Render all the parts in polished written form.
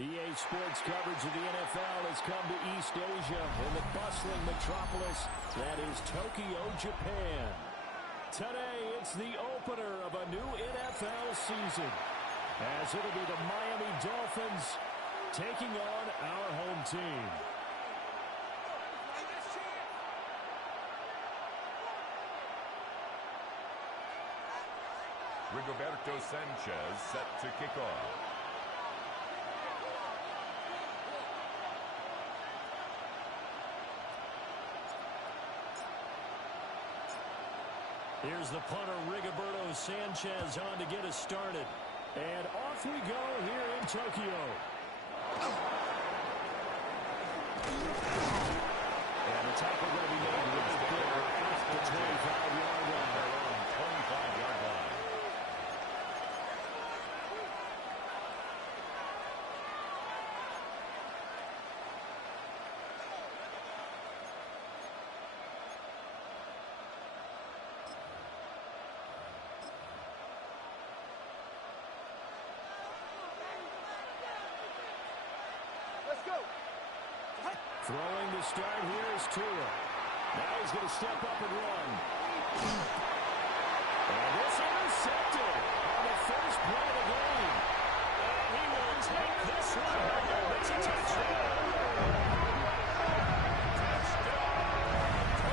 EA Sports coverage of the NFL has come to East Asia in the bustling metropolis that is Tokyo, Japan. Today, it's the opener of a new NFL season, as it'll be the Miami Dolphins taking on our home team. Rigoberto Sanchez set to kick off. Here's the punter, Rigoberto Sanchez, on to get us started. And off we go here in Tokyo. And the tackle going to be made right there at the 25-yard line. 25-yard line. Throwing to start here is Tua. Now he's going to step up and run. And this intercepted on the first play of the game. And he will take this one home. It's a touchdown.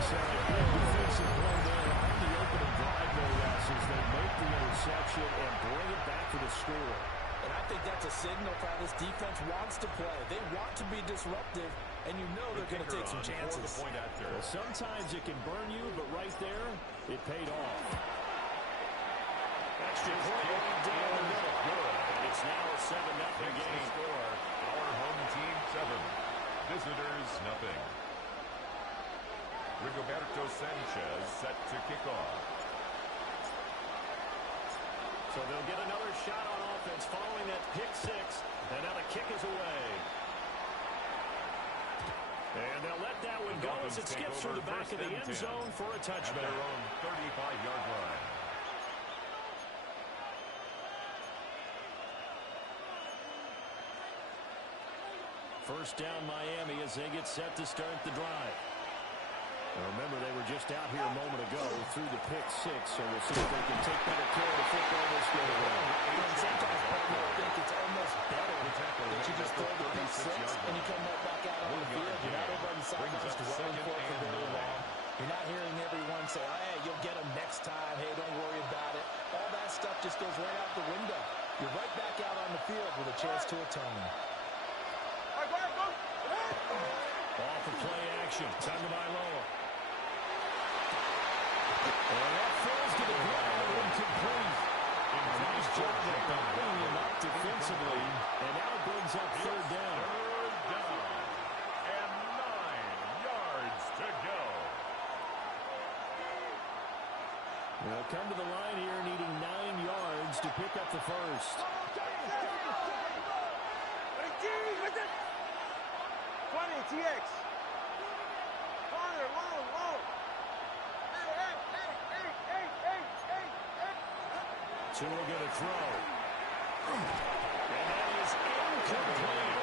So a big defensive play there on the opening drive, no less, as they make the interception and bring it back to the score. And I think that's a signal for how this defense wants to play. They want to be disruptive, and you know they're going to take some chances. Well, sometimes it can burn you, but right there, it paid off. Extra point down the middle. Good. And it's now a 7-0 game. Score. Our home team 7. Visitors nothing. Rigoberto Sanchez set to kick off. So they'll get another shot on offense following that pick six. And now the kick is away. And they'll let that one go as it skips through the back of the end zone for a touchdown. At their own 35-yard line. First down Miami as they get set to start the drive. And remember, they were just out here a moment ago through the pick six, so we'll see if they can take better care of the football this go around. And sometimes I think it's almost better that you just throw the pick six and you come right back out on the field. You're not over on the sidelines dwelling for it for very long. You're not hearing everyone say, oh, hey, you'll get them next time. Hey, don't worry about it. All that stuff just goes right out the window. You're right back out on the field with a chance to atone. Off the play action. Tagovailoa. And that falls to the ground, incomplete. Nice job there by bringing him up defensively. And now it brings up third down. Third down. And 9 yards to go. They'll come to the line here needing 9 yards to pick up the first. 20, TX. Father, whoa. Tua going to throw. And that is incomplete.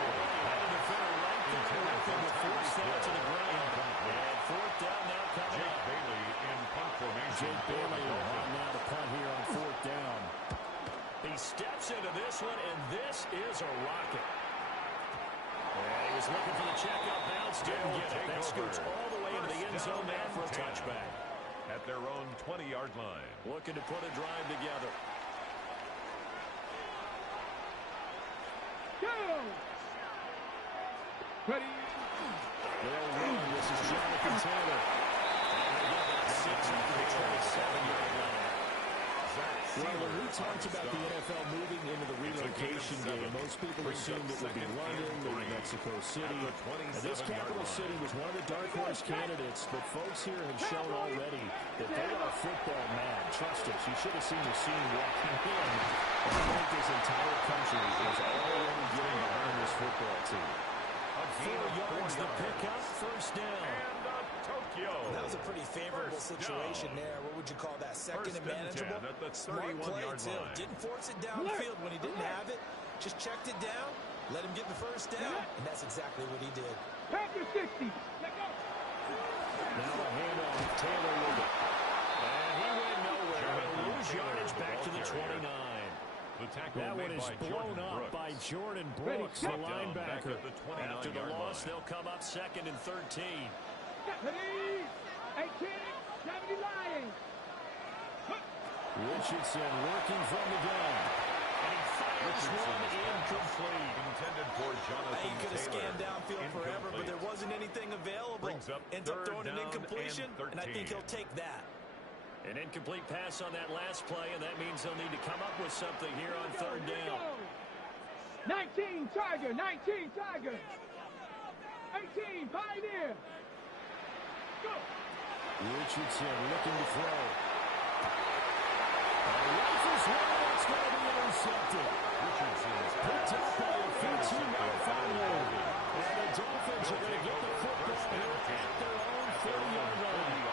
Had a defender right there with him to force that to the ground. And fourth down now coming Jake up. Bailey in punt formation. Jake Bailey on now to punt here on fourth down. He steps into this one, and this is a rocket. And he was looking for the check-up bounce, didn't get it. That scoots all the way into the end zone now for a touchback. At their own 20-yard line. Looking to put a drive together. Ready? They'll run. This is Jonathan Taylor. And they get about 6 on the 27-yard line. Well, when we talked about the NFL moving into the relocation game, most people assumed it would be London, maybe Mexico City. And this capital city was one of the dark horse candidates, but folks here have shown already that they are football mad. Trust us, you should have seen the scene walking in. And I think this entire country is already getting behind this football team. 4 yards the pickup, first down. That was a pretty favorable situation there. What would you call that? Second and manageable? Smart play, too. Didn't force it downfield when he didn't have it. Just checked it down Let him get the first down, and that's exactly what he did. Packers 60. Let go. Now a handoff. Taylor with it. And he went nowhere. He'll lose yardage back to the 29. That one is blown up by Jordan Brooks, the linebacker. After the loss, they'll come up 2nd and 13. 18, 70 Lions. Richardson working from the gun. And he fires one incomplete. Intended for Jonathan He could have Taylor. scanned downfield forever, but there wasn't anything available. Brings up Ends up throwing an third down incompletion, and and I think 13. he'll take that. An incomplete pass on that last play, and that means they'll need to come up with something here on 3rd down. 19 Tiger, 19 Tiger. 18 Pioneer. Go. Richardson looking to throw. Rifles one, that's going to be intercepted. Richardson is Picked up by a 15-yard foul. And the Dolphins are going to get the football here at their own 30-yard line.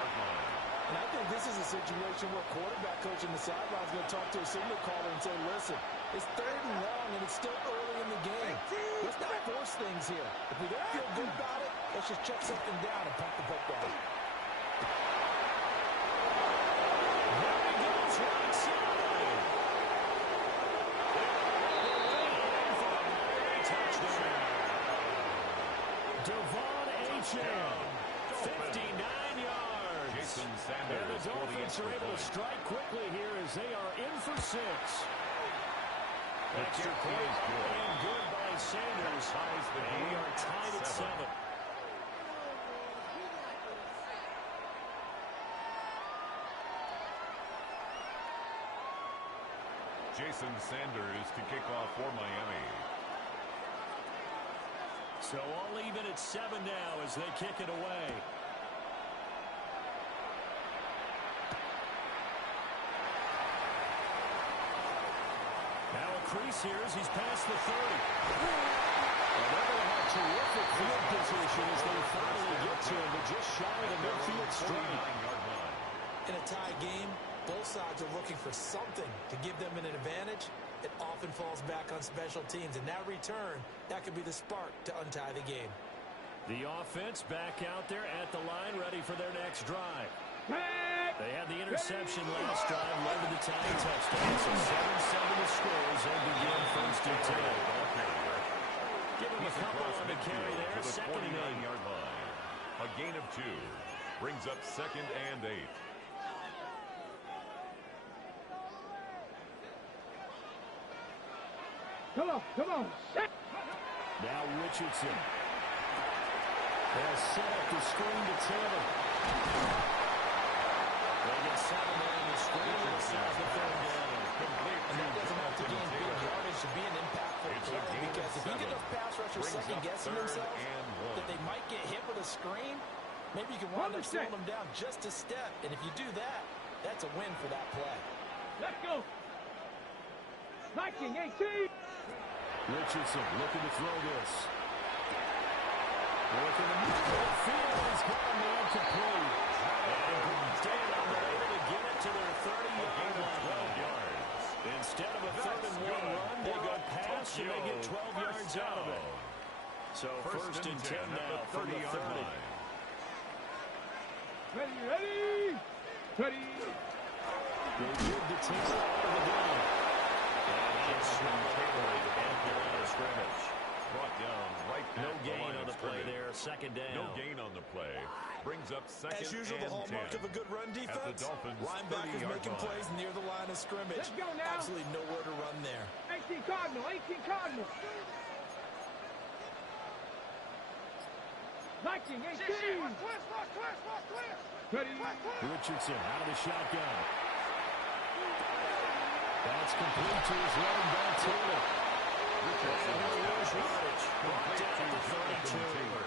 And I think this is a situation where quarterback coach in the sideline is going to talk to a signal caller and say, listen, it's 3rd and long, and it's still early in the game. Let's not force things here. If we don't feel good about it, let's just check something down and pump the football. Devon Achane, 59 yards. Jason And Sanders, the Dolphins are able to strike quickly here as they are in for 6. Extra point and good by Sanders. And we are tied at 7. Jason Sanders to kick off for Miami. So all even at 7 now as they kick it away. Now a crease here as he's past the 30. And they're going to have terrific field position as they finally get to him, but just shy of the midfield strike. In a tie game, both sides are looking for something to give them an advantage. It often falls back on special teams, and that return, that could be the spark to untie the game. The offense back out there at the line, ready for their next drive. They had the interception last drive, led to the tying touchdown. So 7-7 the score as they begin 1st and 10. Give him a couple on the carry there, 2nd and 8. Yard line. A gain of 2 brings up 2nd and 8. Come on, come on. Now Richardson has set up the screen to Taylor. They get 7 there in the screen. It's the 3rd down. And that doesn't have to gain big yardage to be an impactful play, because if you get those pass rushers second-guessing themselves that they might get hit with a screen, maybe you can wind up slowing them down just a step. And if you do that, that's a win for that play. Let's go. 19, 18. Richardson looking to throw this. Working the middle of the field. He's got a man complete. And Dale able to get it to their 30-yard line. Instead of a 3rd and 1 run, they go pass and they get 12 yards out of it. So 1st and 10 now from the 30. Ready, ready. Ready. They give the Taylor out of the game. And he's Taylor at the line of scrimmage. Brought down right No at gain line on of the play scrimmage. there. 2nd down. No gain on the play. Brings up 2nd As usual, the and hallmark 10. of a good run At the defense, Dolphins' linebackers 30-yard making line. plays near the line of scrimmage. Let's go now. Absolutely nowhere to run there. 18 Cardinal, 18 Cardinal. 19, 18. Ready. Richardson out of the shotgun. That's complete to his running back, Taylor. Richardson Brought down at the 32. Taylor.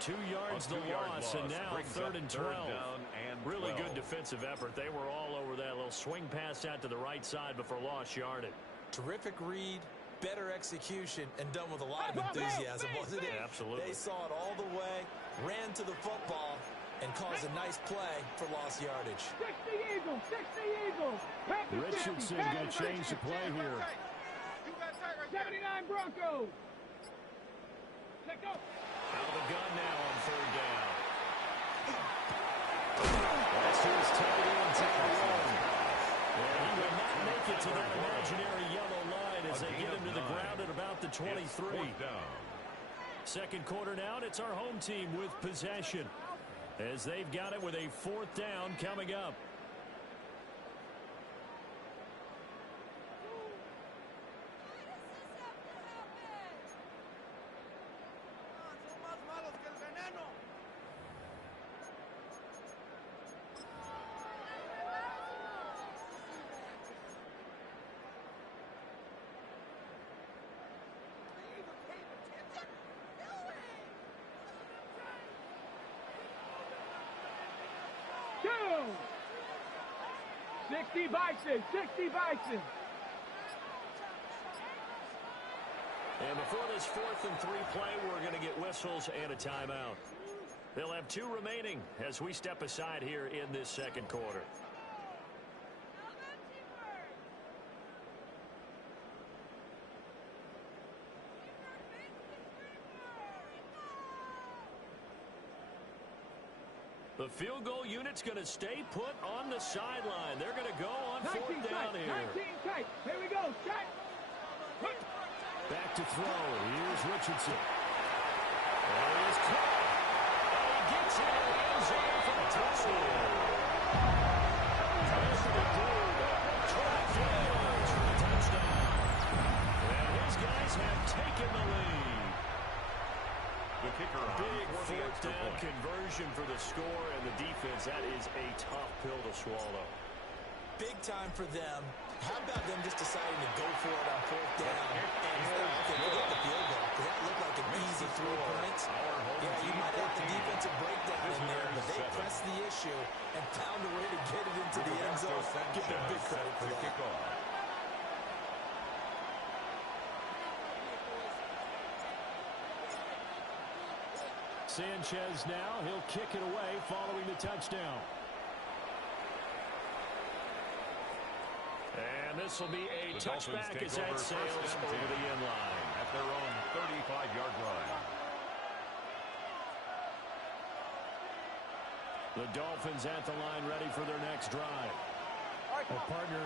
2 yards the loss, and now brings 3rd up and 3rd 12. down and Really 12. good defensive effort. They were all over that little swing pass out to the right side before lost yardage. Terrific read, better execution, and done with a lot of enthusiasm, wasn't it? Absolutely. They saw it all the way, ran to the football, and caused a nice play for lost yardage. 60 Eagles, 60 Eagles. Packers 50, Richardson Packers going to change the play here. 79 Broncos. Out of the gun now on third down. That's to his tight end, Tyrone. And he will not make it to that imaginary yellow line as they get him to the ground at about the 23. Second quarter now, and it's our home team with possession as they've got it with a fourth down coming up. Two. 60 Bison, 60 Bison. And before this 4th and 3 play, we're going to get whistles and a timeout. They'll have 2 remaining as we step aside here in this second quarter. The field goal unit's going to stay put on the sideline. They're going to go on 4th down here. 19 tight. Here we go. Check. Back to throw. Here's Richardson. There he is caught. And he gets it in the end zone for a touchdown. Troy Fields for the touchdown. And his guys have taken the lead. The kicker Big fourth down conversion for the score, and the defense, that is a tough pill to swallow. Big time for them. How about them just deciding to go for it on 4th down and forget the field goal? Because that looked like an easy 3 points. Yeah, you might have the defensive breakdown in there, but they pressed the issue and found a way to get it into the end zone. Give them big credit for that. Sanchez now, he'll kick it away following the touchdown. And this will be a touchback as that sails over the end line. At their own 35-yard line. The Dolphins at the line ready for their next drive. Well, partner,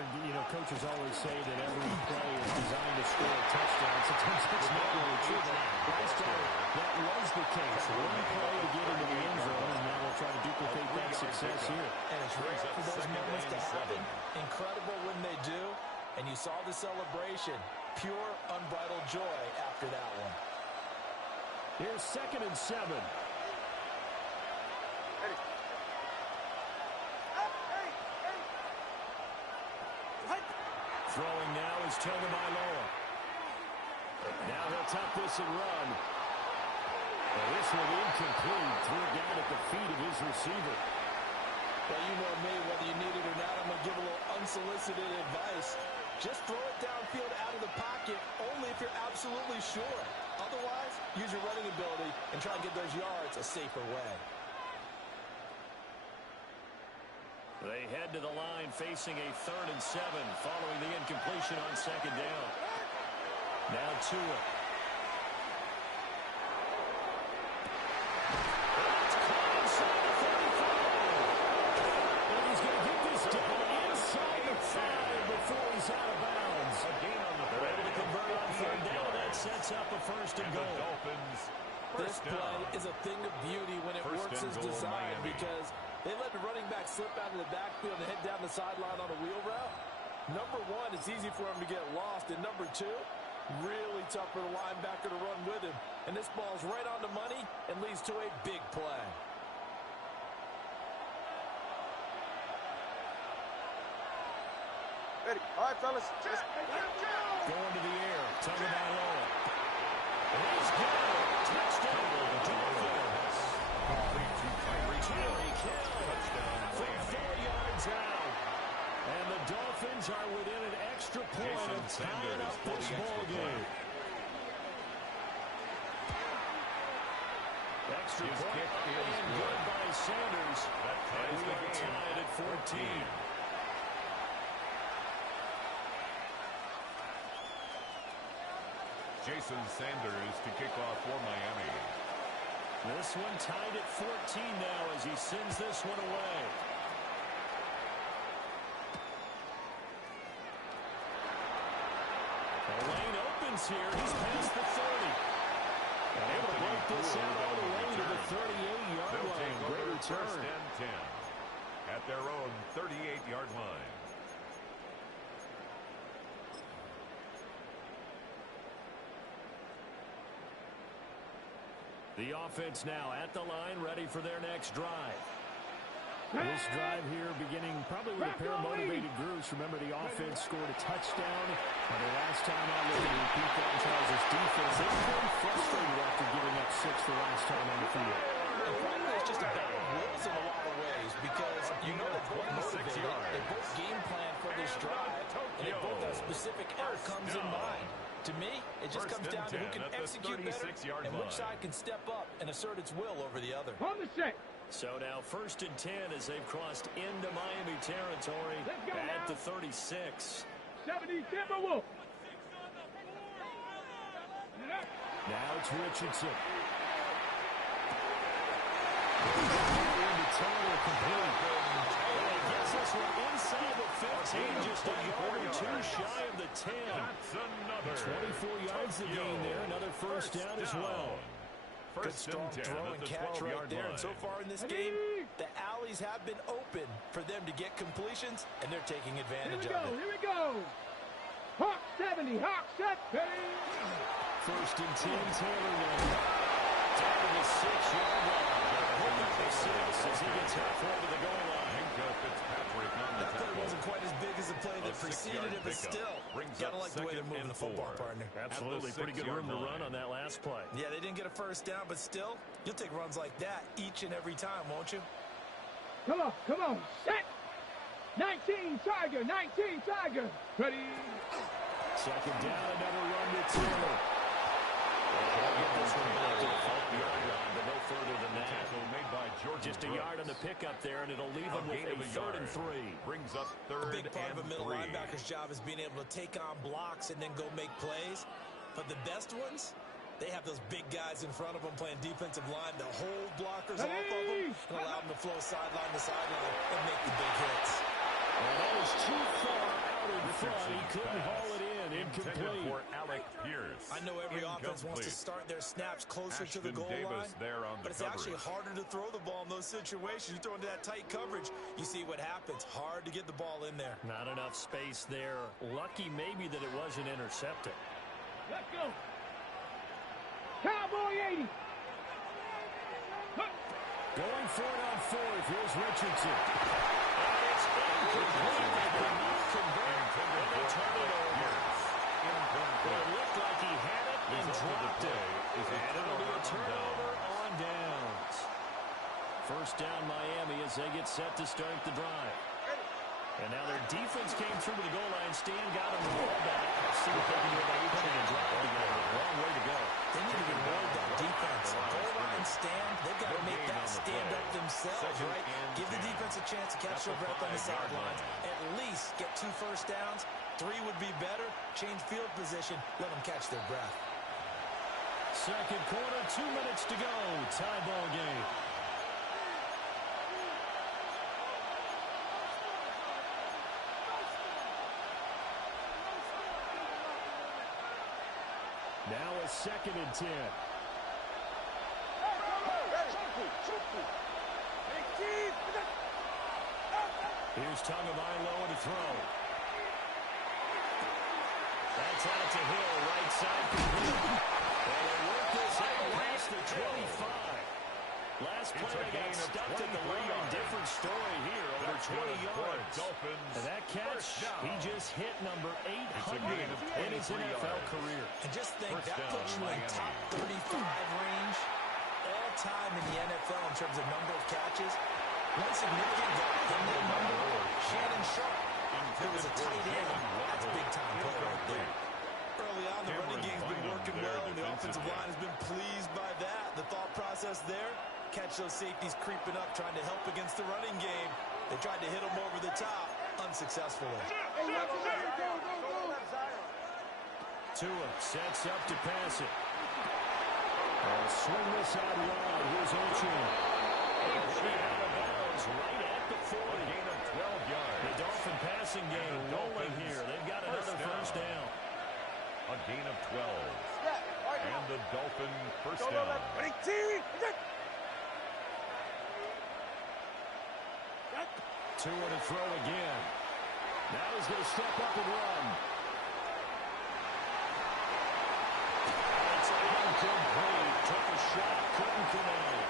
coaches always say that every play is designed to score a touchdown. Sometimes it's not really true. Last time, that was the case. One play to get into the end zone, and now they'll try to duplicate that success here. And it's rare for those moments to happen. Incredible when they do. And you saw the celebration. Pure, unbridled joy after that one. Here's 2nd and 7. Throwing now is Tagovailoa. Now he'll tuck this and run. Well, this one incomplete. Threw it down at the feet of his receiver. Well, you know me, whether you need it or not, I'm going to give a little unsolicited advice. Just throw it downfield out of the pocket, only if you're absolutely sure. Otherwise, use your running ability and try and get those yards a safer way. They head to the line facing a 3rd and 7 following the incompletion on 2nd down. Now to it. It's caught inside the 35. And he's going to get this down inside the 5 before he's out of bounds. They're able to convert on 3rd down. That sets up a 1st and goal. This play is a thing of beauty when it works as designed because they let the running back slip out of the backfield and head down the sideline on a wheel route. Number 1, it's easy for him to get lost. And number 2, really tough for the linebacker to run with him. And this ball's right on the money and leads to a big play. Ready. All right, fellas. Going to the air. Tagovailoa. He's got it. Touchdown. Dolphins. Tyreek Hill from 4 yards out. And the Dolphins are within an extra point of tying up this ball game. Extra point and good by Sanders. And we are tied at 14. Jason Sanders to kick off for Miami. this one tied at 14 now as he sends this one away. The lane opens here. He's past the 30. And able to break this out all the way to the 38-yard line. Great return. First and 10 at their own 38-yard line. The offense now at the line, ready for their next drive. This drive here beginning probably with a pair of motivated groups. Remember, the offense scored a touchdown. And the last time out, looking to repeat that, Charles' defense, they've been frustrated after giving up 6 the last time on the field. And frankly, it's just a battle of wills in a lot of ways because you know they're both motivated. They both game plan for this drive, and they both have specific outcomes in mind. To me, it just comes down to who can execute better and which side can step up and assert its will over the other. On the set. So now 1st and 10 as they've crossed into Miami territory at the 36. 70 Timberwolves. Now it's Richardson. Into total complete. And he gets this one inside the 15, just a yard or two shy of the 10. That's 24 yards to gain there. Another first down as well. Good strong throw and catch right there. And so far in this game, the alleys have been open for them to get completions, and they're taking advantage of it. Here we go. Hawk 70. Hawk set. 1st and 10, Taylor now. Down to the 6-yard line. Hold up the 6 as he gets halfway to the goal line. That play wasn't quite as big as the play that preceded it, but still, gotta like the way they're moving the football, partner. Absolutely, pretty good room to run on that last play. Yeah, they didn't get a first down, but still, you'll take runs like that each and every time, won't you? Come on, come on. Set. 19 Tiger. 19 Tiger. Ready. 2nd down, another run to Taylor. Get this one back to the 5-yard line, but no further than that. Just a yard on the pickup there, and it'll leave them with a 3rd and 3. Brings up 3rd A big part and of a middle 3. linebacker's job is being able to take on blocks and then go make plays. But the best ones, they have those big guys in front of them playing defensive line to hold blockers off of them and allow them to flow sideline to sideline and make the big hits. Well, that was too far out in front. He couldn't haul it in. Incomplete. For Alec Pierce. I know every offense wants to start their snaps closer to the goal line, but it's actually harder to throw the ball in those situations. You throw into that tight coverage, you see what happens. Hard to get the ball in there. Not enough space there. Lucky maybe that it wasn't intercepted. Let's go. Cowboy 80. Going for it on 4th. Here's Richardson. And it's incomplete. They could not convert, and they turn it over. Well, it looked like he had it and dropped it. And it'll be a turnover on downs. 1st down Miami as they get set to start the drive. And now their defense came through to the goal line. Stan got him the ball back. See what they can do about putting a drive together. Long way to go. They need to reward that defense. Goal line stand, they've got to make that stand up themselves, right? Give the defense a chance to catch their breath on the sidelines. At least get 2 first downs. 3 would be better. Change field position. Let them catch their breath. 2nd quarter, 2 minutes to go. Tie ball game. Now a 2nd and 10. Here's Tagovailoa to throw. That's out to Hill, right side complete. And they work this out past the 25. Last play they got stuffed at the line. Different story here, over 20 yards. And that catch, he just hit number 800 in his NFL career. And just think, that puts you in top 35 range all time in the NFL in terms of number of catches. One significant guy in that number, Shannon Sharp. It was a tight end. That's big-time play right there. Early on, the running game's been working well, and the offensive line has been pleased by that. The thought process there, catch those safeties creeping up, trying to help against the running game. They tried to hit them over the top, unsuccessfully. Tua sets up to pass it. Well, swing this out wide. Here's Ocean. Out of bounds right at the 40. A gain of 12 yards. The Dolphin passing game rolling here. They've got another first down. A gain of 12. And the Dolphin first down. Tua to throw again. Now he's going to step up and run. It's incomplete. Took a shot. Couldn't connect.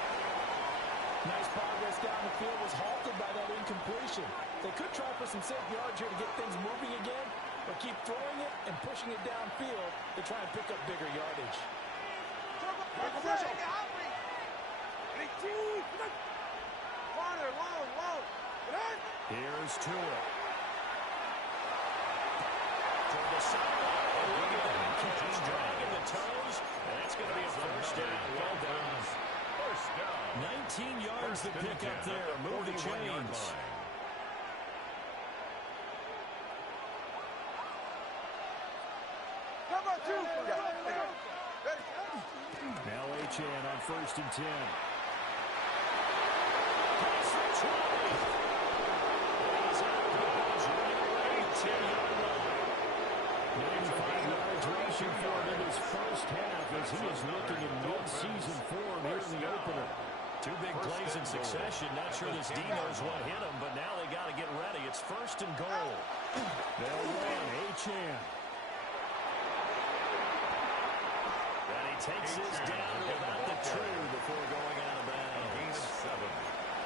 Nice progress down the field was halted by that incompletion. They could try for some safe yards here to get things moving again, or keep throwing it and pushing it downfield to try and pick up bigger yardage. Here's Tua. To the sideline. Look at that catch. Dragging the toes. And that's going to be a first down. Well done. First down. 19 yards to pick up there. Move the chains. Now Achane on 1st and 10. Pass for Troy. He's out of bounds right away. 10-yard line. 95 yards rushing for him in his first half as he is looking in mid-season form here in the opener. Two big plays in succession. Not sure this D knows what hit him, but now they got to get ready. It's 1st and goal. They'll run. Achane. And he takes this down to about the 2 before going out of bounds.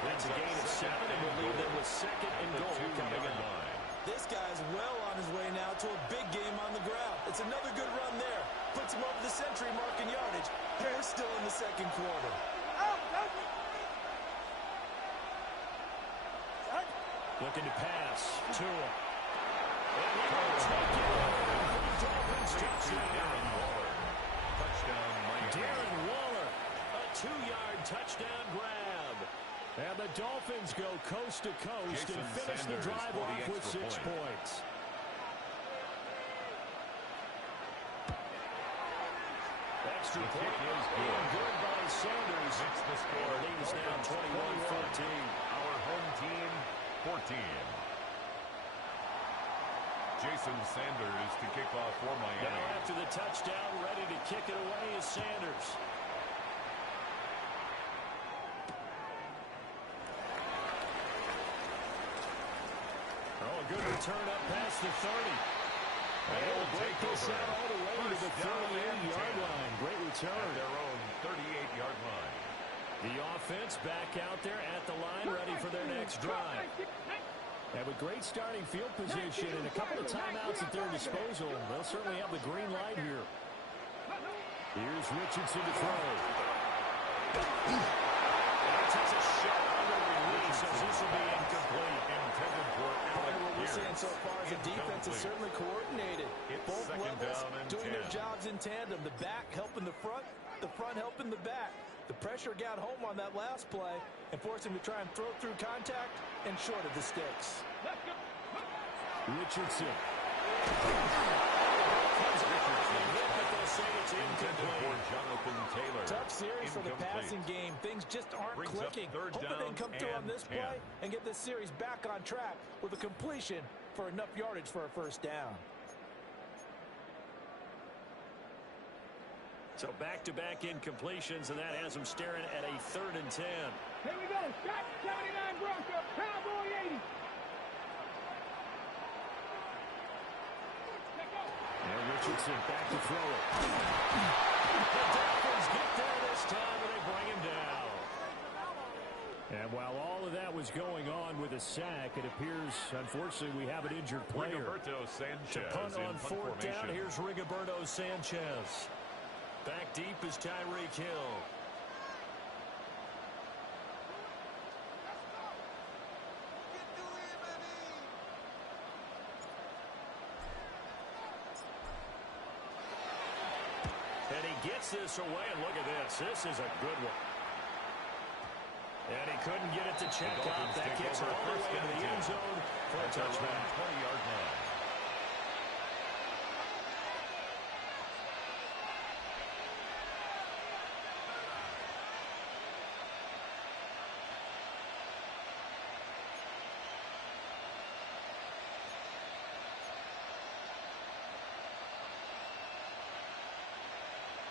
That's a gain of 7, and will leave them with 2nd and goal coming up. This guy's well on his way now to a big game on the ground. It's another good run there. Puts him over the century mark in yardage. We're still in the 2nd quarter. Looking to pass. Tua. And he will take it for the Dolphins touchdown. Touchdown, Miami. Darren Waller, a 2-yard touchdown grab. And the Dolphins go coast to coast and finish the drive off with 6 points. Extra point is good by Sanders. It's the score. The lead is now 21-14. Our home team, 14. Jason Sanders to kick off for Miami. Now after the touchdown, ready to kick it away is Sanders. Oh, a good return up past the 30. They'll break this out all the way to the 38-yard line. Great return. At their own 38-yard line. The offense back out there at the line, ready for their next drive. And with great starting field position and a couple of timeouts at their disposal, they'll certainly have the green light here. Here's Richardson to throw. He takes a shot on the release as this will be incomplete. Intended for What we're seeing so far is the defense is certainly coordinated. Both levels doing their jobs in tandem. The back helping the front helping the back. The pressure got home on that last play and forced him to try and throw through contact and short of the sticks. Richardson. Tough series for the passing game. Things just aren't clicking. Hoping they can come through on this play and get this series back on track with a completion for enough yardage for a first down. So back-to-back incompletions, and that has them staring at a 3rd and 10. Here we go. Shot 79 Bronco. Cowboy 80. And Richardson back to throw it. The Dolphins get there this time, and they bring him down. And while all of that was going on with a sack, it appears, unfortunately, we have an injured player. Rigoberto Sanchez To punt on in 4th down, formation. here's Rigoberto Sanchez. Back deep is Tyreek Hill. And he gets this away, and look at this. This is a good one. And he couldn't get it to check out. That gets all the way to the end zone for a touchdown. 20-yard line.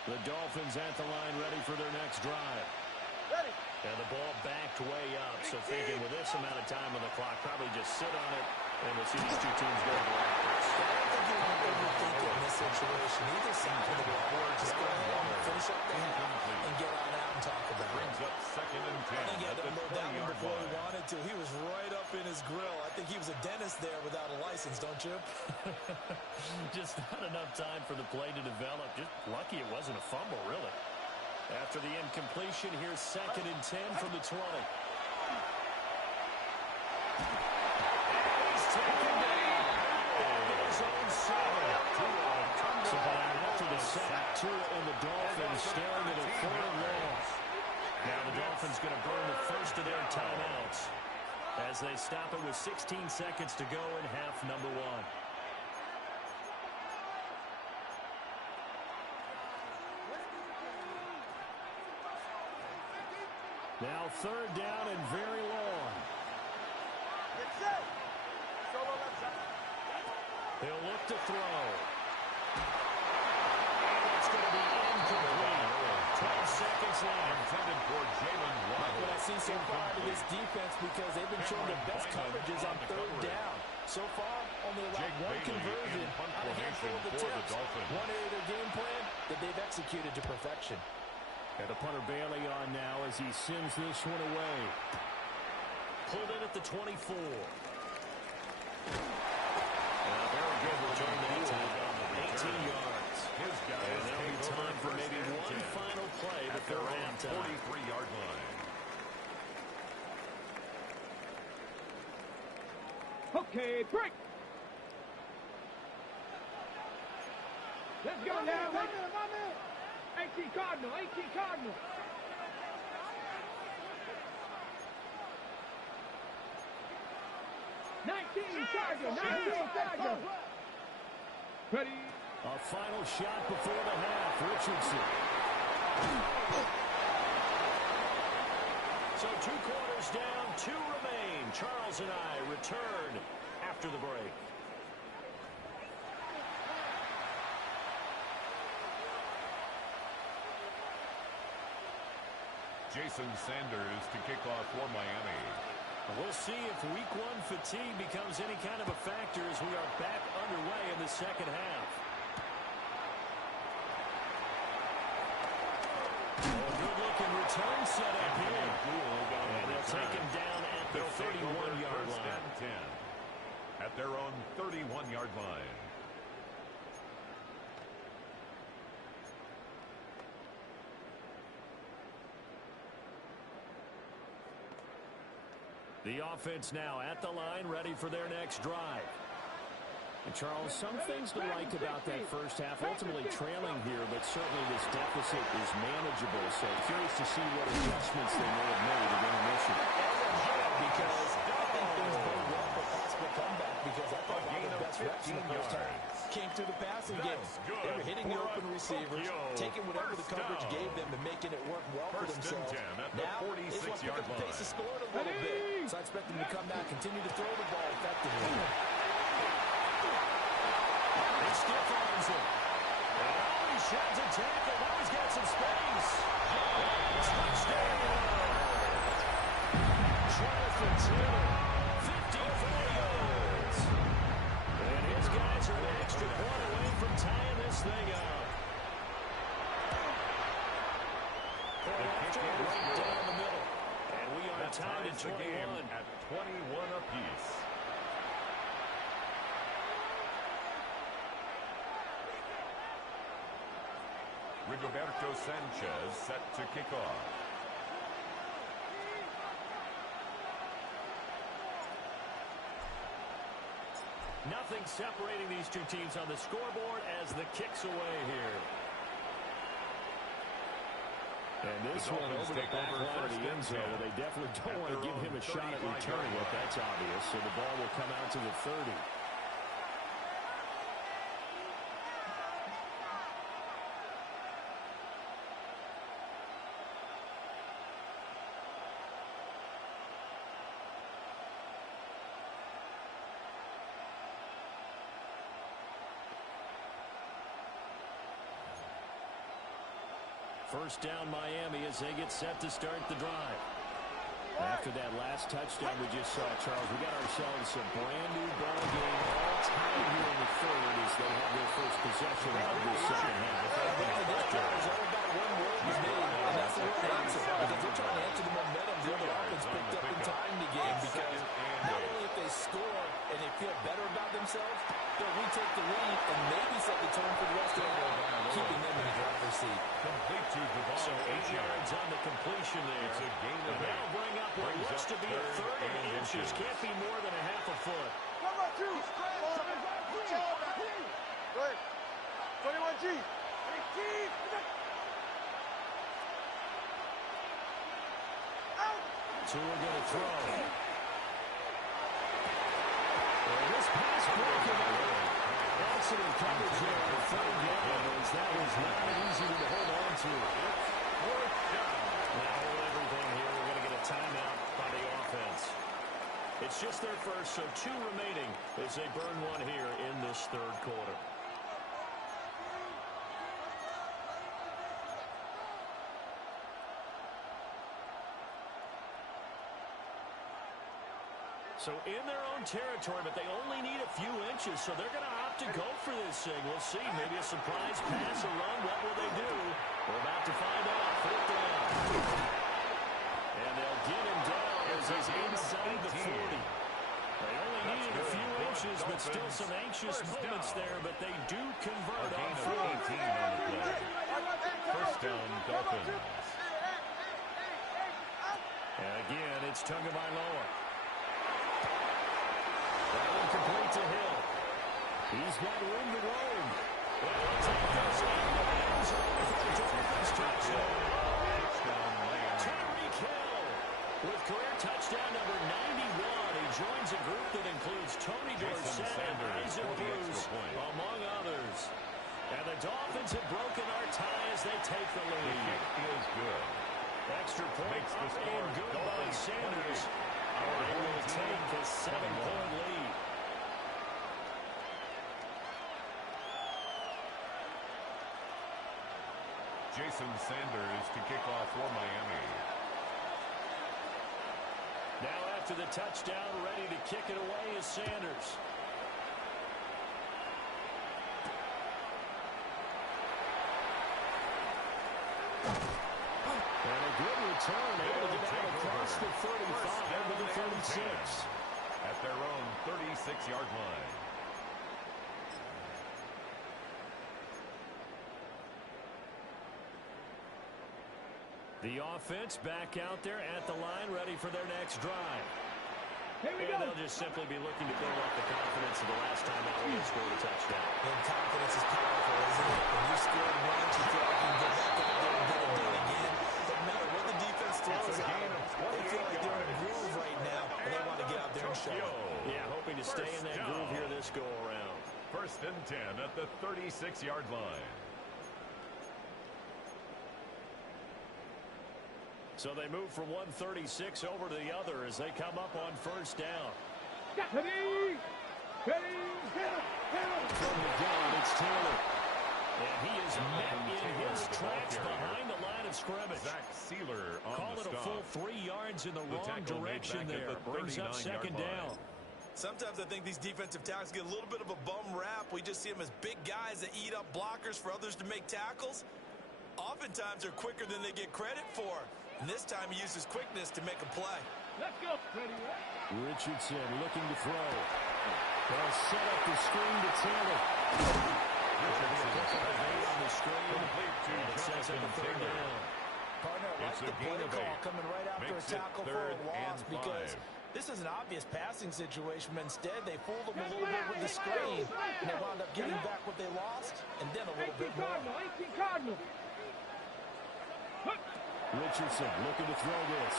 The Dolphins at the line ready for their next drive. And the ball backed way up, so thinking with this amount of time on the clock, probably just sit on it, and we'll see these two teams go to the Raptors. I don't think you want to overthink it in this situation. Either side of the ball. Just go ahead and finish up the half and get on out and talk about it. Brings up 2nd and 10. I think he had to unload that one before he line. wanted to. He was right up in his grill. I think he was a dentist there without a license, don't you? Just not enough time for the play to develop. Just lucky it wasn't a fumble, really. After the incompletion, here's 2nd and 10 from the 20. He's taken down at his own 7. So after the sack, Tua and the Dolphins staring at a 4th and long. Now the Dolphins going to burn the first of their timeouts as they stop it with 16 seconds to go in half number 1. Now 3rd down and very long. He'll look to throw. It's going to be incomplete. 12 seconds left. Intended for Jalen Like Waddle. what I see so far out of this defense, because they've been showing their best coverages on 3rd down. So far, only allowed Jake one Bailey conversion in punt on a handful of formation for the attempts. Dolphins. One area of their game plan that they've executed to perfection. And the punter Bailey on now as he sends this one away. Pulled in at the 24. Very good return that time. 18 yards. His guys And there'll be take over time for first maybe and one 10 final play at before their own halftime. 43-yard line. Okay, break. Let's go now. 18 Cardinal, 18 Cardinal. Charger, 19 Charger. Ready. A final shot before the half. Richardson. So 2 quarters down, 2 remain. Charles and I return after the break. Jason Sanders to kick off for Miami. We'll see if week 1 fatigue becomes any kind of a factor as we are back underway in the second half. Good-looking return set up here. And they'll take him down at the 31-yard line. 10 at their own 31-yard line. The offense now at the line, ready for their next drive. And Charles, some things to like about that first half. Ultimately trailing here, but certainly this deficit is manageable. So curious to see what adjustments they may have made in intermission. Because I think things bode well for possible comeback, because I thought one of the best reps in the first half came through the passing game. They were hitting the open receivers, taking whatever the coverage gave them and making it work well for themselves. Now, they just want to pick up the pace of scoring a little bit. So I expect them to come back, continue to throw the ball effectively. He stiff arms it. Oh, he sheds a tackle. Now he's got some space. Touchdown. Jonathan Taylor, 54 yards. And his guys are an extra point away from tying this thing up. Right down the middle. And we are tied at 21. At 21 apiece. Rigoberto Sanchez set to kick off. Nothing separating these two teams on the scoreboard as the kick's away here. And this one over the back line of the end zone. They definitely don't want to give him a shot at returning it. That's obvious. So the ball will come out to the 30. first down Miami as they get set to start the drive. After that last touchdown we just saw, Charles, we got ourselves a brand-new ball game all tied here in the third as they have their first possession of this second half. This drive is all about one word was made, and that's the word answer. Because they're trying to answer the momentum the other offense picked up in tying the game. Because not only if they score and they feel better about themselves, they'll retake the lead and maybe set the tone for the rest of the game, keeping them in the driver's seat. Complete to the ball. So 8 yards on the completion there. It's a gain of and that'll bring up what looks to be a third of inches. Can't be more than a half a foot. Come on, 2. Go ahead. 21G. Two are going to throw. And this pass broken up. Excellent coverage there on third down, as that was not an easy one to hold on to. Now hold everything here. We're going to get a timeout by the offense. It's just their first, so 2 remaining as they burn one here in this third quarter. So in their own territory, but they only need a few inches, so they're going to opt to go for this thing. We'll see. Maybe a surprise pass, a run. What will they do? We're about to find out. Fourth down. And they'll get him down as he's inside the 40. They only needed a few inches, but still some anxious moments there, but they do convert on fourth. First down, Dolphins. And again, it's Tagovailoa. That one complete to Hill. He's got room to roam. Well, he'll take this in the end zone for the Dolphins touchdown. Tyreek Hill with career touchdown number 91. He joins a group that includes Tony Dorsett and Isaac Bruce, among others. And the Dolphins have broken our tie as they take the lead. The kick is good. Extra point up and good by Sanders. They will take a 7-point lead. Jason Sanders to kick off for Miami. Now after the touchdown, ready to kick it away is Sanders. And a good return, able to get out across the 35 to the 36. At their own 36-yard line. The offense back out there at the line, ready for their next drive. Here we And go. they'll just simply be looking to build up the confidence of the last time out when they scored a touchdown. And confidence is powerful, isn't it? When you score once, you feel like you can get back out there and get it done again. Doesn't matter what the defense throws at them. They feel like they're in a groove right now, and they want to get out there and show it. Yeah, hoping to stay in that groove here this go-around. First and 10 at the 36-yard line. So they move from 136 over to the other as they come up on first down. Ready. Ready. From the gun, it's Taylor. And he is met in his tracks behind the line of scrimmage. Zach Sealer on Call the it a full stop. 3 yards in the wrong direction there. Brings up second down. Sometimes I think these defensive tackles get a little bit of a bum rap. We just see them as big guys that eat up blockers for others to make tackles. Oftentimes they're quicker than they get credit for. And this time he uses quickness to make a play. Let's go. Ready. Richardson looking to throw. They'll set up the screen to Taylor. On the screen. And it sets up a third down. Partner, I like the play call coming right after a tackle for a loss because this is an obvious passing situation, but instead they fooled them a little bit with the screen, and they wound up getting back what they lost, and then a little bit more. 18 Cardinal. Richardson looking to throw this.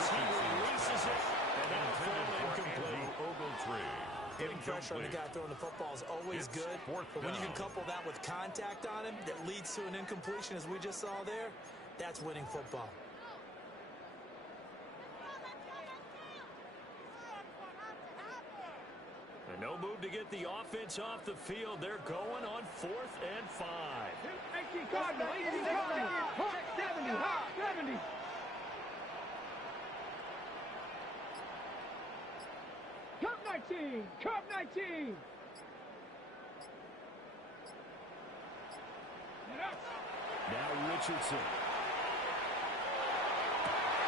And he releases it, and that'll fall incomplete. Ogletree. Putting pressure on the guy throwing the football is always good, but when you can couple that with contact on him that leads to an incompletion, as we just saw there, that's winning football. And no move to get the offense off the field. They're going on 4th and 5. 18 Cardinal, 18 Cardinal. Hawk 70, Hawk 70. Cup 19, Cup 19. Now Richardson.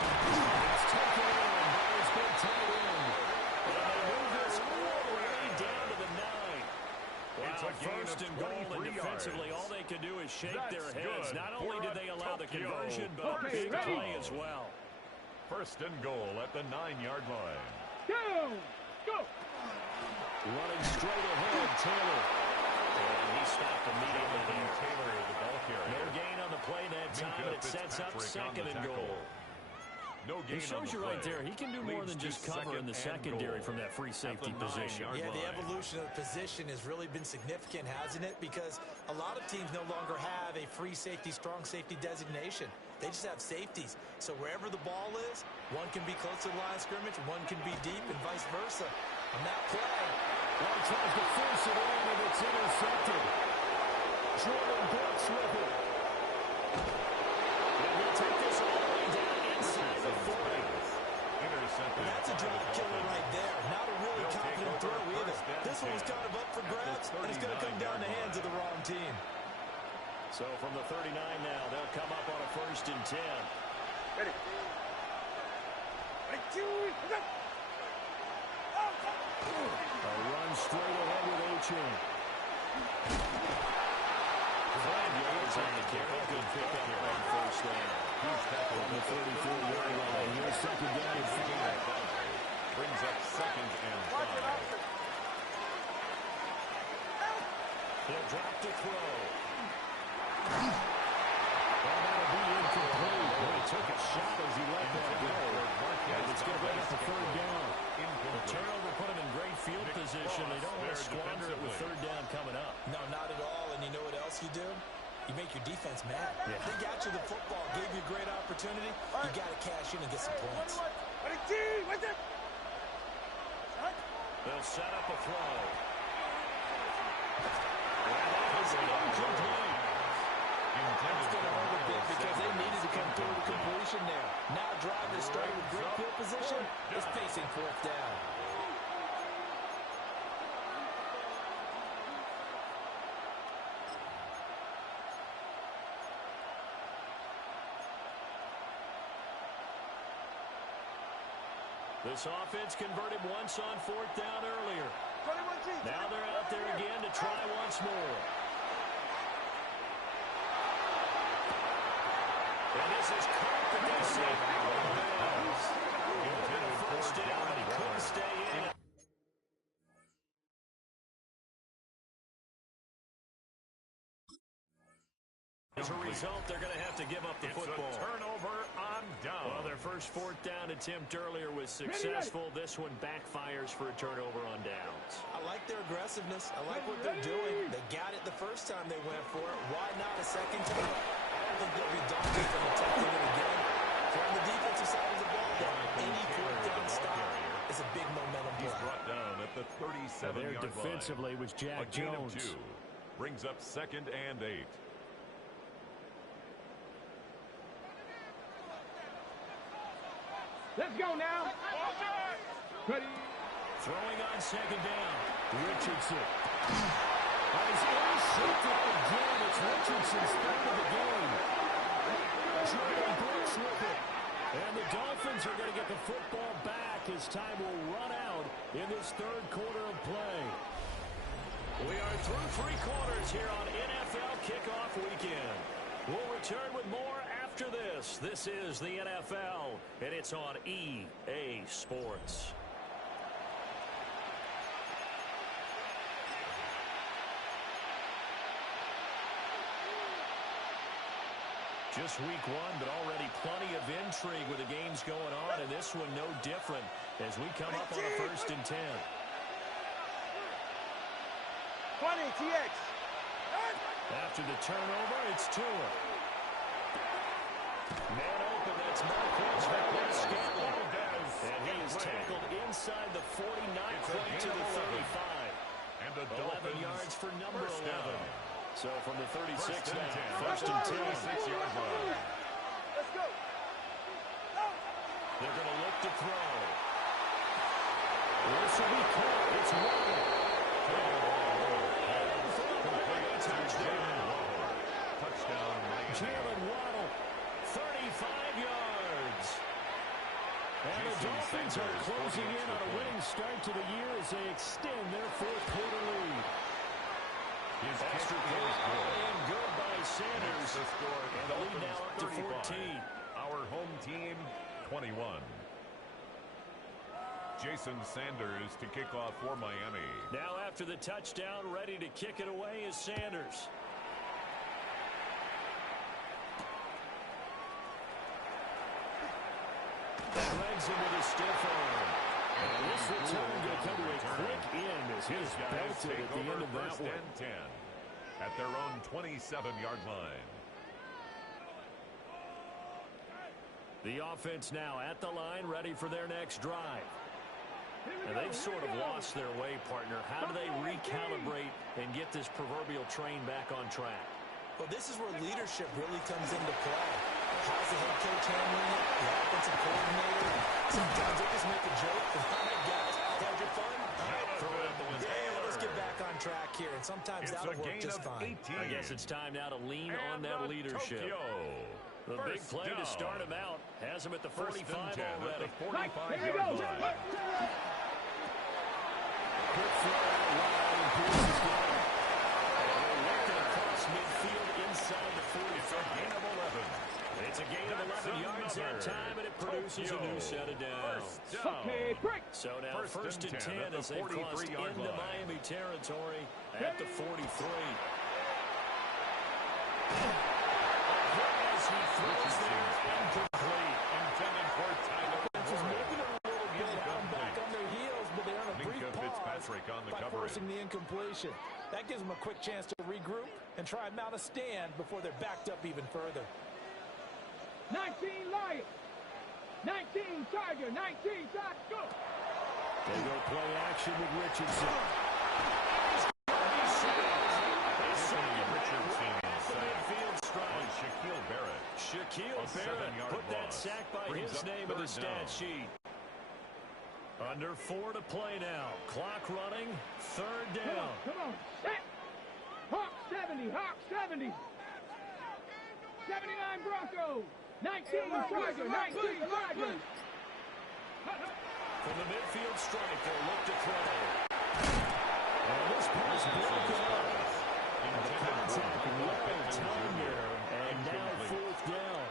It's taken in by his big tight end. And they move this all the way down to the 9. Wow, first and goal, and defensively all they can do is shake their heads. Not only did they allow the conversion, but a big play as well. First and goal at the 9-yard line. Go! Running straight ahead, Taylor. And he stopped immediately there. Taylor, the ball carrier. No gain on the play that time, and it sets up 2nd and goal. No gain. He shows you right there. He can do more than just cover in the secondary from that free safety position. Yeah, the evolution of the position has really been significant, hasn't it? Because a lot of teams no longer have a free safety, strong safety designation. They just have safeties. So wherever the ball is, one can be close to the line of scrimmage, one can be deep, and vice versa. On that play, well, he tries to force it in, and it's intercepted. Jordan Brooks with it. And he'll take this all the way down inside the 40. Intercepted. That's a drop killer right there. Not a really confident throw either. This one was kind of up for grabs, and it's going to come down the hands of the wrong team. So from the 39 now, they'll come up on a 1st and 10. Ready. A run straight ahead with Achane. Fred Yates on the carry. Good pick up on 1st down. Huge tackle on the 34-yard line. Here's 2nd down and 5. Brings up 2nd and 5. He'll drop to throw. Well, that'll be incomplete. Well, he took a shot as he let that go. And it's going to bring up a 3rd down. The turnover put him in great field position. They don't want to squander it with 3rd down coming up. No, not at all. And you know what else you do? You make your defense mad. Yeah. They got you the football, gave you a great opportunity. You got to cash in and get some points. They'll set up a throw. Well, that is incomplete. That's going to hurt a bit because they needed to come through the completion there. Now drive is starting with great field position. It's pacing 4th down. This offense converted once on 4th down earlier. Now they're out there again to try once more. And this is caught, but they say intended 1st down, but he couldn't stay in. As a result, they're going to have to give up the football. It's a turnover on down. Well, their first 4th down attempt earlier was successful. This one backfires for a turnover on downs. I like their aggressiveness. I like what they're doing. They got it the first time they went for it. Why not a second time? I don't think they'll be daunted from attempting it again. From the defensive side of the ball, any 4th down stop is a big momentum He's play. brought down at the 37-yard line. There defensively was Jack Jones. A gain of 2. Brings up 2nd and 8. Let's go now. Ready. Throwing on 2nd down. Richardson. He's intercepted again. It's Richardson's 3rd of the game. Jordan Brooks with it. And the Dolphins are going to get the football back as time will run out in this 3rd quarter of play. We are through 3 quarters here on NFL Kickoff Weekend. We'll return with more after this. This is the NFL, and it's on EA Sports. Just week 1, but already plenty of intrigue with the games going on, and this one no different as we come up on a 1st and 10. 20, TX. After the turnover, it's Tua. Man open, that's Marquez Valdes-Scantling. And he is tackled inside the 40, not quite to the 35. And the 11 yards for number 11. So from the 36 now, 1st and 10. 36-yard line. Let's go. They're going to look to throw. This will be caught. It's Waddle. Touchdown, Miami. Jalen Waddle, 35 yards. And the Dolphins are closing in on a winning start to the year as they extend their fourth quarter lead. His Extra kick point is good. and good by Sanders. The score, And the lead now up to 35. 14. Our home team, 21. Jason Sanders to kick off for Miami. Now after the touchdown, ready to kick it away is Sanders. Legs him with a stiff arm. And this return going to come to a quick end as he is belted at the end of that 1st one. and 10 at their own 27-yard line. The offense now at the line, ready for their next drive. And they've sort of lost their way, partner. How do they recalibrate and get this proverbial train back on track? Well, this is where leadership really comes into play. How's the head coach handling it? The offensive coordinator. Sometimes they just make a joke. All right, guys, had your fun? All right, throw it out the window. Yeah, let's get back on track here. And sometimes that'll work just fine. 18. I guess it's time now to lean on And that leadership. Tokyo. The big play to start him out has him at the 45 already. At the 45-yard line. Quick throw out wide, and Pierce is gone. And they're working across midfield inside the 45. It's a gain of 11. It's a gain of 11 yards that time, and it produces a new set of downs. Okay, break. So now first and 10 as they've crossed into Miami territory at the 43. As he throws there, incomplete. Intended for Tyler. Just making it a little bit on back on their heels, but they're on a brief Minka pause Fitzpatrick on the by coverage. forcing the incompletion. That gives them a quick chance to regroup and try and mount a stand before they're backed up even further. 19 Lions. 19 Tiger. 19 Tiger. Go. They go play action with Richardson. Shaquille Barrett. Shaquille Barrett put that sack by his name in the stat sheet. Under 4 to play now. Clock running. Third down. Come on. Set. Hawk 70. Hawk 70. 79 Broncos. 19 Tiger. 19 Tiger. From the midfield strike, they'll look to throw. And this pass broken up. The contact well timed there. And now fourth down.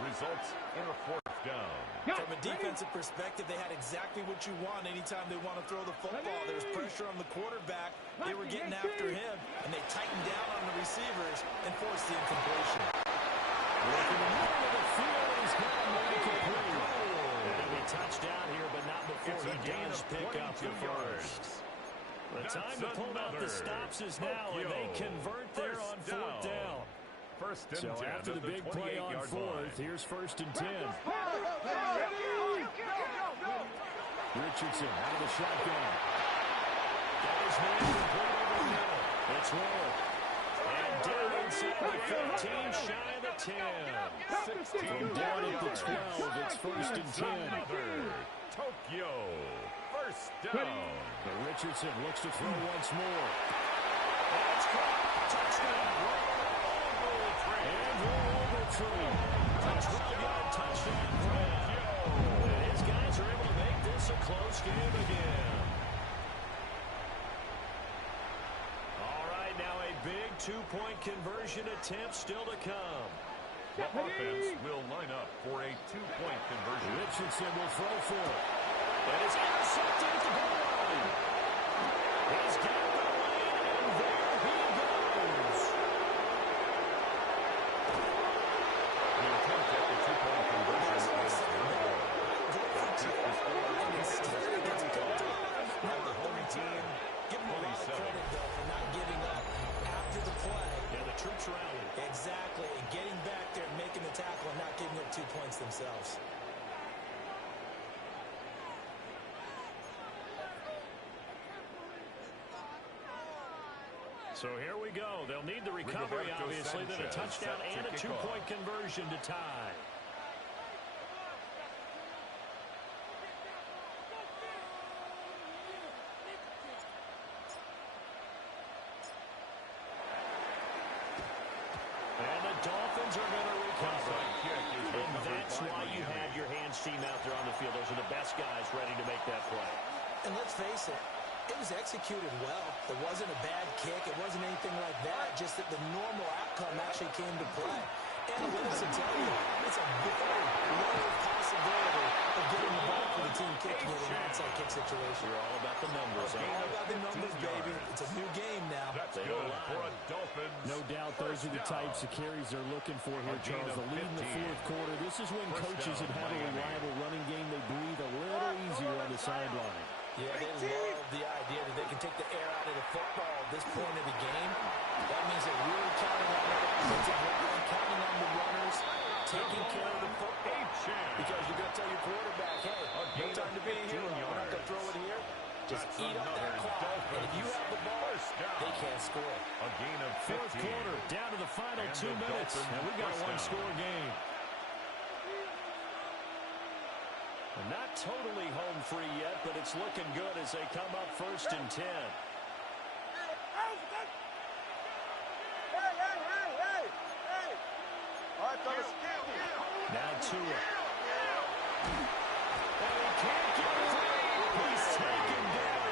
Results in a fourth down. From a defensive perspective, they had exactly what you want anytime they want to throw the football. There's pressure on the quarterback. They were getting after him, and they tightened down on the receivers and forced the incompletion. Working the middle of the field, he's got to make it complete. And he'll be touched down here, but not before he does pick up the first. The time to pull out the stops is now, and they convert there on fourth down. First and So 10 after the big play on fourth, here's first and 10. Richardson out of the shotgun. Got his man complete over the middle. It's Roll. And down inside the 15, shy of the 10. From down at the 12, it's first and 10. Tokyo. First down. But Richardson looks to throw once more. And it's caught. Touchdown. And Ogletree. A 12-yard touchdown grab. And his guys are able to make this a close game again. All right, now a big two-point conversion attempt still to come. The offense will line up for a two-point conversion. Richardson will throw for it. And it's intercepted at the goal line. He's got the lane, and there he goes. The attempt at the two-point conversion is our home team, Give them a lot of credit, though, for not giving up after the play. Yeah, the troops rallied. Exactly, and getting back there, making the tackle, and not giving up 2 points themselves. So here we go. They'll need the recovery, obviously, then a touchdown and a two-point conversion to tie. And the Dolphins are going to recover. And that's why you have your hands team out there on the field. Those are the best guys ready to make that play. And let's face it, it was executed well. It wasn't a bad kick. It wasn't anything like that. Just that the normal outcome actually came to play. Analytics will tell you it's a very low possibility of getting the ball for the team kicking it in an onside kick situation. You're all about the numbers. All about the numbers, baby. It's a new game now. That's good for a Dolphins. No doubt those are the types of carries they're looking for here, Charles. The lead in the fourth quarter. This is when coaches that have a reliable running game, they breathe a little easier on the sideline. Yeah, they love the idea that they can take the air out of the football at this point of the game. That means they're really counting on the offensive line, counting on the runners, taking care of the football. Because you're going to tell your quarterback, hey, no time to be a hero. We're not going to throw it here. Just eat up that clock. And if you have the ball, they can't score. A gain of 15. Fourth quarter, down to the final 2 minutes. And we've got a one-score game. Not totally home free yet, but it's looking good as they come up 1st and 10. Hey! All right, fellas. Now Tua. And he can't get free. He's taken down.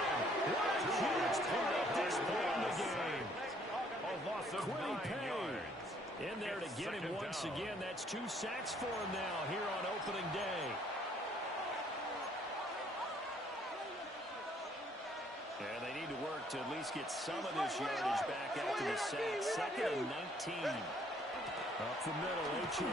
What a huge play at this point in the game. A loss of 9 yards. In there to get him once again. That's 2 sacks for him now here on opening day. And they need to work to at least get some of this yardage back after the sack. 2nd and 19. Up the middle, Achane.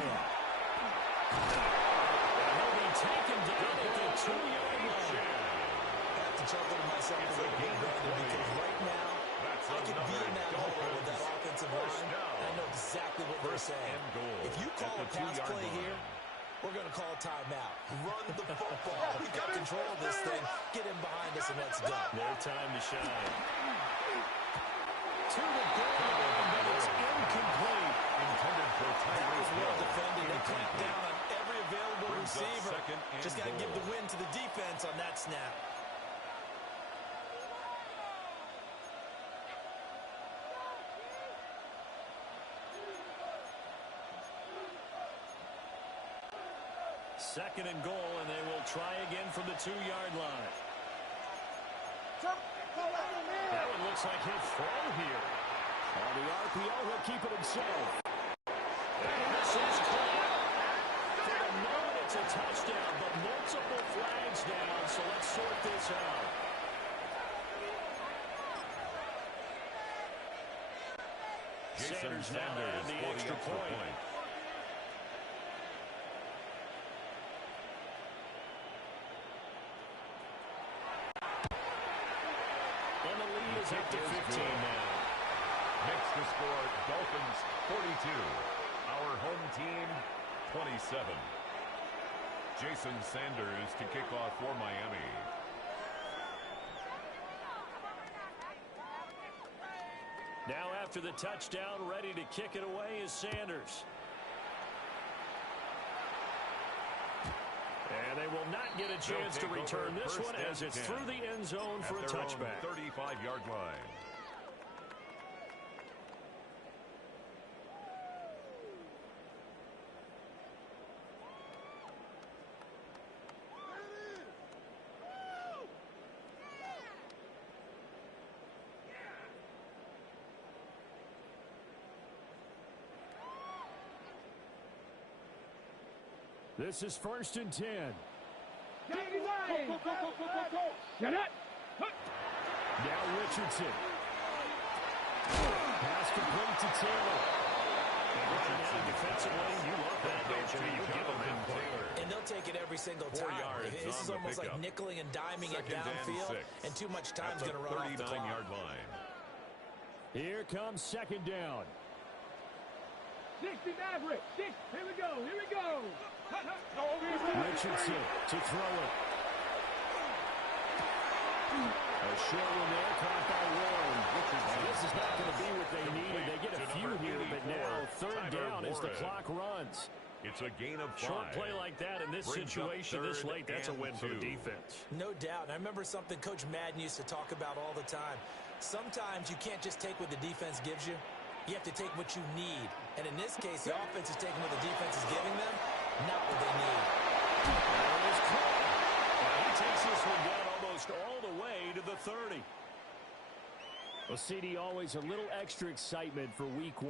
He'll be taken down at the 2-yard line. I have to chuckle to myself a little bit, Brandon, because right now, I could be in that hole with that offensive line, and I know exactly what they're saying. If you call a pass play here, we're going to call a timeout. Run the football. We've got control of this thing. Get him behind us, and let's go. Their time to shine. To the goal, but it's incomplete. Intended for That was well Hill. defended. They clamped down on every available Brings up receiver. 2nd and Just got to give goal. the win to the defense on that snap. Second and goal, and they will try again from the 2-yard line. That one looks like he'll throw here. On the RPO, he'll keep it himself. And this is caught. For the moment, it's a touchdown, but multiple flags down, so let's sort this out. Sanders now had the extra point. And the lead is up to 15 now. Next to score, Dolphins 42. Our home team 27. Jason Sanders to kick off for Miami. Now after the touchdown, ready to kick it away is Sanders. And they will not get a chance to return this one as it's through the end zone for a touchback. 35-yard line. This is 1st and 10. Shut up. Now Richardson. Pass complete to Taylor. Defensively, you love that, don't you? You give them that player. And they'll take it every single time. This is almost like nickeling and diming it downfield, and too much time's going to run off the clock. 39-yard line. Here comes 2nd down. 60 Maverick. 6. Here we go. Here we go. Richardson to throw it. A short one there, caught by Warren. And this is not going to be what they needed. They get a few here, but now third down as the clock runs. It's a gain of 5. Short play like that in this situation this late, that's a win for the defense. No doubt. I remember something Coach Madden used to talk about all the time. Sometimes you can't just take what the defense gives you. You have to take what you need. And in this case, the offense is taking what the defense is giving them, not what they need. He takes this one down almost all the way to the 30. Well, CD, always a little extra excitement for week 1.